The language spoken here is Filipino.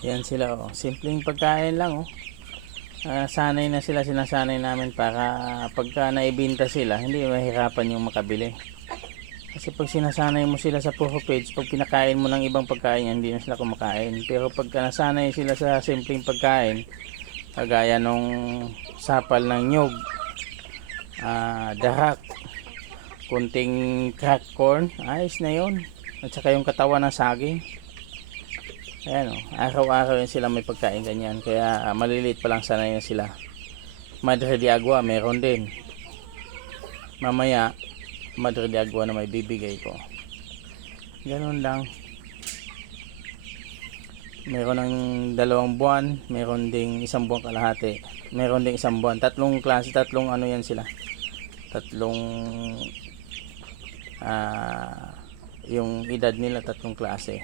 Yan sila oh. Simpleng pagkain lang oh. Sanay na sila, sinasanay namin para pagka naibenta sila, hindi mahirapan yung makabili. Kasi pag sinasanay mo sila sa puro page, pag pinakain mo ng ibang pagkain, hindi na sila kumakain. Pero pagka nasanay sila sa simpleng pagkain, kagaya nung sapal ng nyog, dahak, kunting crack corn, ayos na yun. At saka yung katawan ng saging. Ayan o, araw-araw yun sila may pagkain ganyan. Kaya maliliit pa lang sanay na sila. Madre de agua, meron din. Mamaya, Madre de agua na may bibigay ko. Ganun lang. Meron ng 2 buwan, meron ding 1 buwan kalahati, meron ding 1 buwan. Tatlong klase, tatlong ano yan sila. Tatlong yung edad nila, tatlong klase.